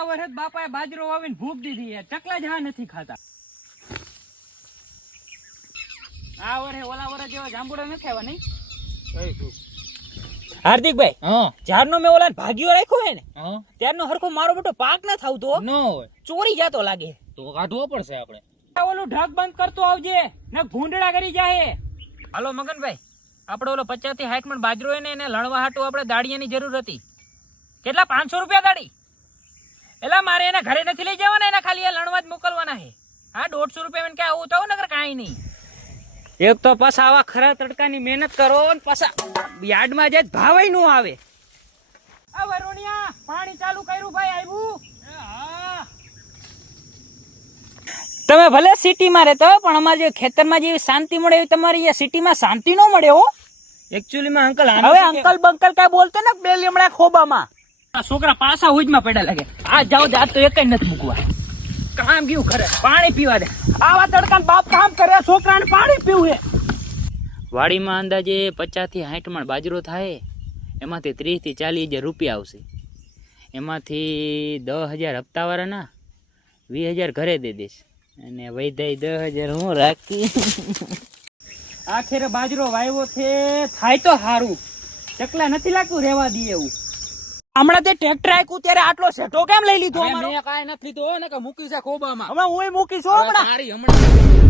આ વખત બાપાએ બાજરો વાવીને ભૂખ દીધી યાર, ચકલા જ હા નથી ખાતા. આ વરે ઓલા વરે જેવા જાંબુડા નથી આવ્યા નહીં. હાર્દિકભાઈ, જ્યારનો મેં ઓલા ભાગ્યો રાખ્યો હે ને ત્યારનો હરખો મારો બેટો પાક ના થાવતો ન હોય, ચોરી જાતો લાગે. તો કાઢવો પડશે આપણે. ઓલું ઢાક બંધ કરતો આવજે ને ભૂંડડા કરી જાય. હાલો મગનભાઈ, આપણે ઓલો 50 થી 60 મણ બાજરો હે ને એને લણવા હાટુ આપણે દાડિયાની જરૂર હતી. કેટલા? 500 રૂપિયા દાડી. એલા મારે એના ઘરે નથી લઈ જવાના, એના ખાલી એ લણવા જ મોકલવાના છે. હા 150 રૂપિયા કે આવું થાવ નગર કાંઈ નહીં. એક તો પાછા આવા ખરા તડકાની મહેનત કરો ને પાછા યાર્ડમાં જાય ભાવે નો આવે. આ વરુણિયા પાણી ચાલુ કર્યું ભાઈ, આવ્યું. તમે ભલે સિટીમાં રહેતો પણ અમારે જે ખેતરમાં જેવી શાંતિ મળે એવી તમારી અહીંયા સિટીમાં શાંતિ ન મળે હો. એકચ્યુઅલીમાં અંકલ હવે અંકલ બંકલ કઈ બોલતો ને બે લીમડા ખોબામાં છોકરા પાછા હુજમાં પડ્યા લાગે. આ જાવ દે, આ તો એકઈ નથી મૂકવા. કામ ગયું ખરે, પાણી પીવા દે. આવા તડકા બાપ કામ કરે, છોકરાને પાણી પીવું હે. વાડીમાં અંદાજે 50 થી 60 મણ બાજરો થાય, એમાંથી 30 થી 40 હજાર રૂપિયા આવશે. એમાંથી 10,000 હપ્તાવાળાના, 20,000 ઘરે દે દેશ અને વૈધાઈ 10,000 હું રાખી. આખરે બાજરો વાવ્યો છે, થાય તો સારું. ચકલા નથી લાગતું રેવા દઈએ એવું. હમણાં તે ટ્રેક્ટર આક્યું ત્યારે આટલો સેટો કેમ લઈ લીધો? મેં કાંઈ નથી લીધો ને કે મૂકી છે ખોબામાં. હવે હું મૂકીશું હમણાં.